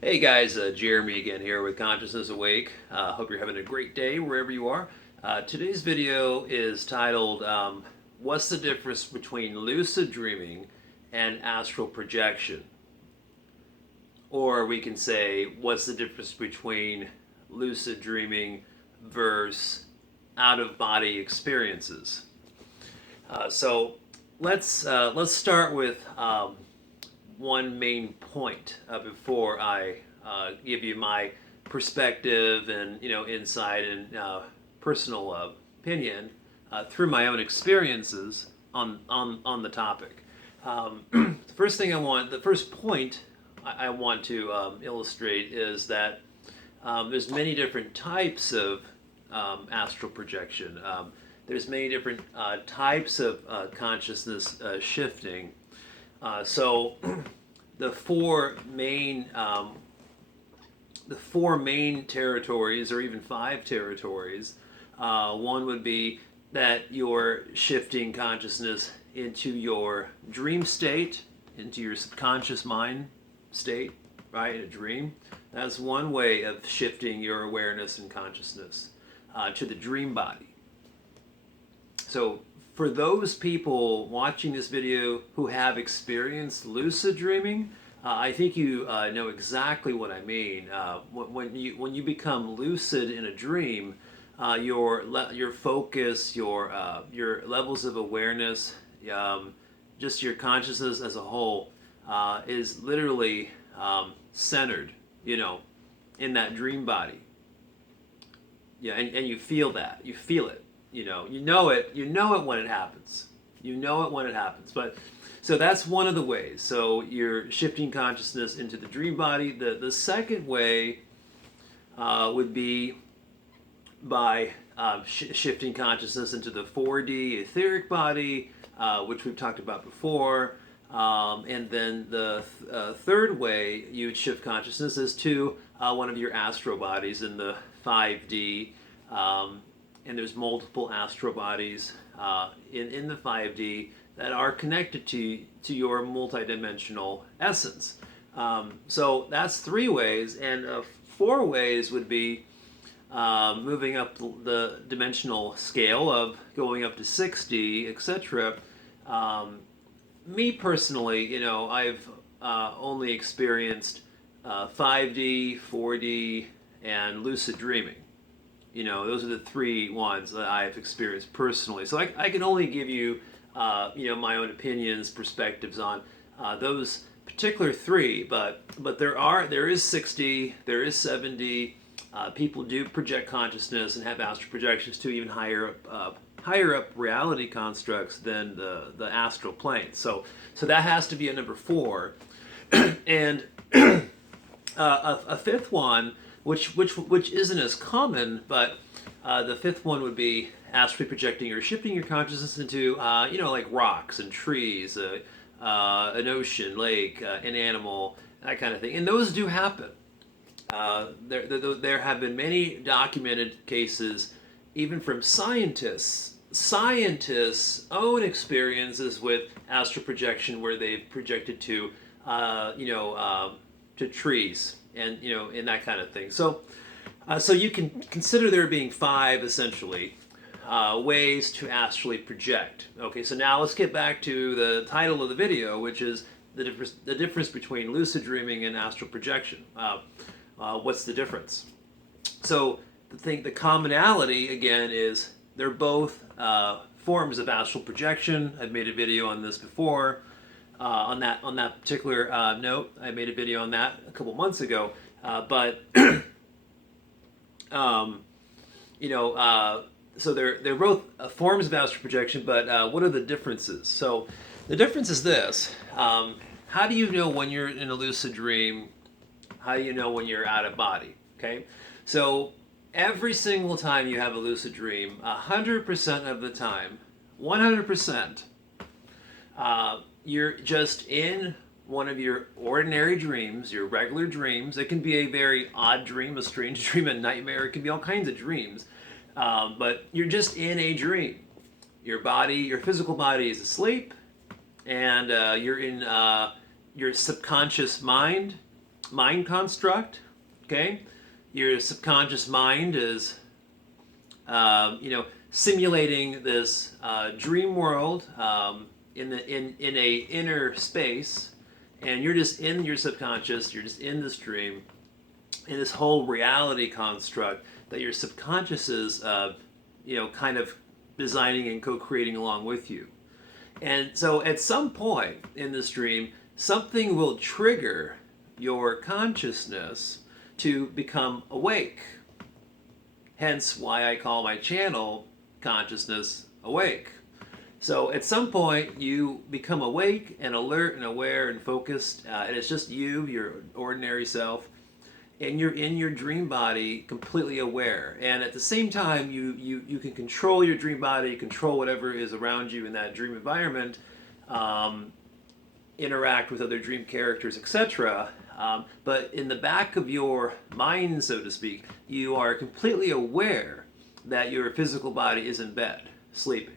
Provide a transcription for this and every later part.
Hey guys, Jeremy again here with Consciousness Awake. Hope you're having a great day wherever you are. Today's video is titled What's the Difference Between Lucid Dreaming and Astral Projection? Or we can say, what's the difference between lucid dreaming versus out of body experiences? So let's start with one main point before I give you my perspective and insight and personal opinion through my own experiences on the topic. The first point I want to illustrate is that there's many different types of astral projection. There's many different types of consciousness shifting. So the four main territories, or even five territories, one would be that you're shifting consciousness into your dream state, into your subconscious mind state, right? In a dream. That's one way of shifting your awareness and consciousness to the dream body. So for those people watching this video who have experienced lucid dreaming, I think you know exactly what I mean. When you become lucid in a dream, your focus, your levels of awareness, just your consciousness as a whole, is literally centered, in that dream body. Yeah, and you feel that. You feel it. You know it when it happens. You know it when it happens. But so that's one of the ways. So you're shifting consciousness into the dream body. The second way would be by shifting consciousness into the 4D etheric body, which we've talked about before. And then the third way you'd shift consciousness is to one of your astral bodies in the 5D. And there's multiple astral bodies in the 5D that are connected to your multidimensional essence. So that's three ways, and four ways would be moving up the dimensional scale of going up to 6D, etc. Me personally, I've only experienced 5D, 4D, and lucid dreaming. Those are the three ones that I've experienced personally. So I can only give you, my own opinions, perspectives on those particular three. But there is 6D, there is 7D. People do project consciousness and have astral projections to even higher up reality constructs than the astral plane. So that has to be a number four, and a fifth one. Which isn't as common, but the fifth one would be astrally projecting or shifting your consciousness into, like rocks and trees, an ocean, lake, an animal, that kind of thing. And those do happen. There have been many documented cases, even from scientists. Scientists' own experiences with astral projection, where they've projected to, to trees. And and that kind of thing. So you can consider there being five essentially ways to astrally project. Okay, so now let's get back to the title of the video, which is the difference between lucid dreaming and astral projection. What's the difference? So the commonality again is they're both forms of astral projection. I've made a video on this before. On that particular note, I made a video on that a couple months ago. So they're both forms of astral projection. But what are the differences? So the difference is this: how do you know when you're in a lucid dream? How do you know when you're out of body? Okay, so every single time you have a lucid dream, 100% of the time, 100%. You're just in one of your ordinary dreams, your regular dreams. It can be a very odd dream, a strange dream, a nightmare. It can be all kinds of dreams. But you're just in a dream. Your physical body is asleep, and you're in your subconscious mind mind construct. Okay, your subconscious mind is, simulating this dream world in a inner space, and you're just in your subconscious. You're just in this dream, in this whole reality construct that your subconscious is, kind of designing and co-creating along with you. And so at some point in this dream, something will trigger your consciousness to become awake. Hence why I call my channel Consciousness Awake. So at some point you become awake and alert and aware and focused, and it's just you, your ordinary self, and you're in your dream body completely aware. And at the same time, you can control your dream body, control whatever is around you in that dream environment, interact with other dream characters, etc. But in the back of your mind, so to speak, you are completely aware that your physical body is in bed, sleeping.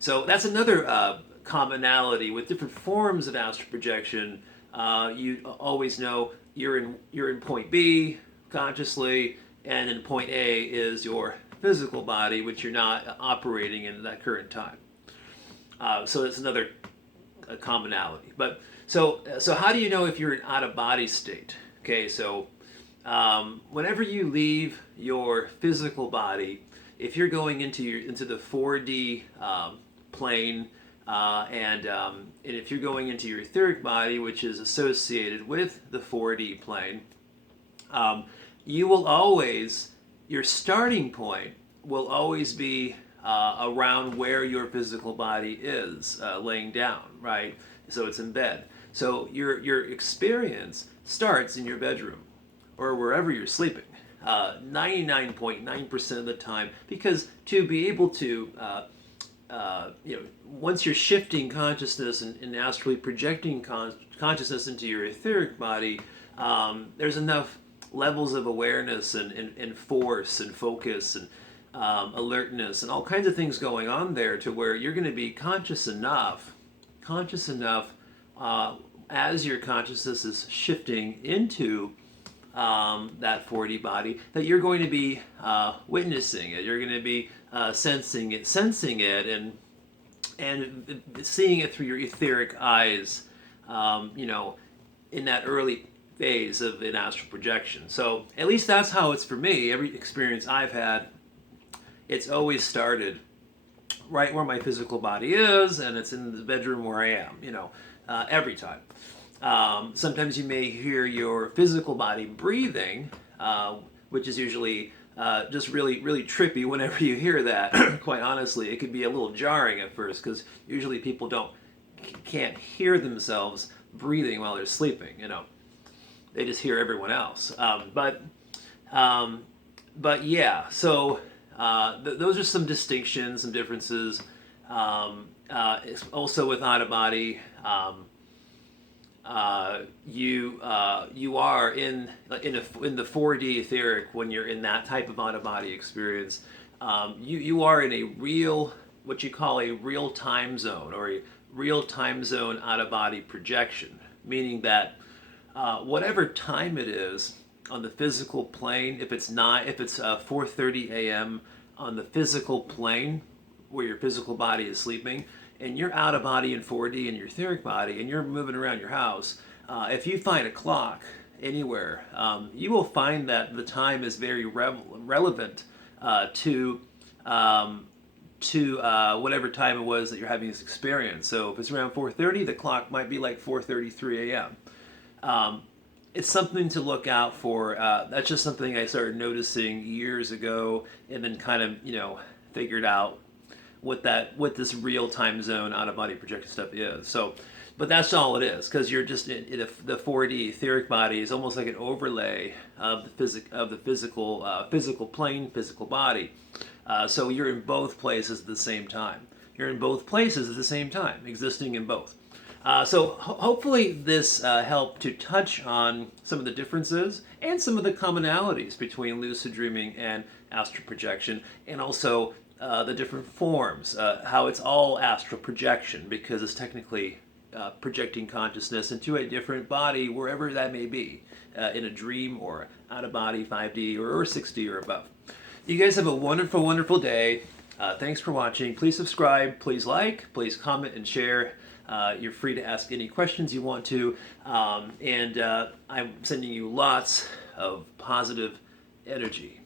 So that's another commonality with different forms of astral projection. You always know you're in point B consciously, and then point A is your physical body, which you're not operating in at that current time. So that's another commonality. But so how do you know if you're in out of body state? Okay, so whenever you leave your physical body, if you're going into the 4D plane, and if you're going into your etheric body, which is associated with the 4D plane, you will always, your starting point will always be around where your physical body is laying down, right? So it's in bed. So your experience starts in your bedroom or wherever you're sleeping, 99.9% of the time, because to be able to once you're shifting consciousness and astrally projecting consciousness into your etheric body, there's enough levels of awareness and force and focus and alertness and all kinds of things going on there to where you're going to be conscious enough as your consciousness is shifting into that 4D body, that you're going to be witnessing it. You're going to be sensing it, and seeing it through your etheric eyes. In that early phase of an astral projection. So at least that's how it's for me. Every experience I've had, it's always started right where my physical body is, and it's in the bedroom where I am. Every time. Sometimes you may hear your physical body breathing, which is usually just really, really trippy whenever you hear that. Quite honestly, it could be a little jarring at first because usually people can't hear themselves breathing while they're sleeping. They just hear everyone else. But yeah. So those are some distinctions, some differences. Also with out of body. You are in the 4D etheric when you're in that type of out of body experience. You are in a real, what you call a real time zone, or a real time zone out of body projection, meaning that whatever time it is on the physical plane, if it's 4:30 a.m. on the physical plane where your physical body is sleeping, and you're out of body in 4D in your etheric body, and you're moving around your house, if you find a clock anywhere, you will find that the time is very relevant to whatever time it was that you're having this experience. So if it's around 4:30, the clock might be like 4:33 a.m. It's something to look out for. That's just something I started noticing years ago, and then kind of figured out what this real time zone out of body projection stuff is. So, but that's all it is, because you're just in the 4D etheric body is almost like an overlay of the physical plane, physical body. So you're in both places at the same time. You're in both places at the same time, existing in both. So hopefully this helped to touch on some of the differences and some of the commonalities between lucid dreaming and astral projection, and also the different forms, how it's all astral projection, because it's technically projecting consciousness into a different body, wherever that may be, in a dream or out of body, 5D or 6D or above. You guys have a wonderful, wonderful day. Thanks for watching. Please subscribe, please like, please comment and share. You're free to ask any questions you want to. And I'm sending you lots of positive energy.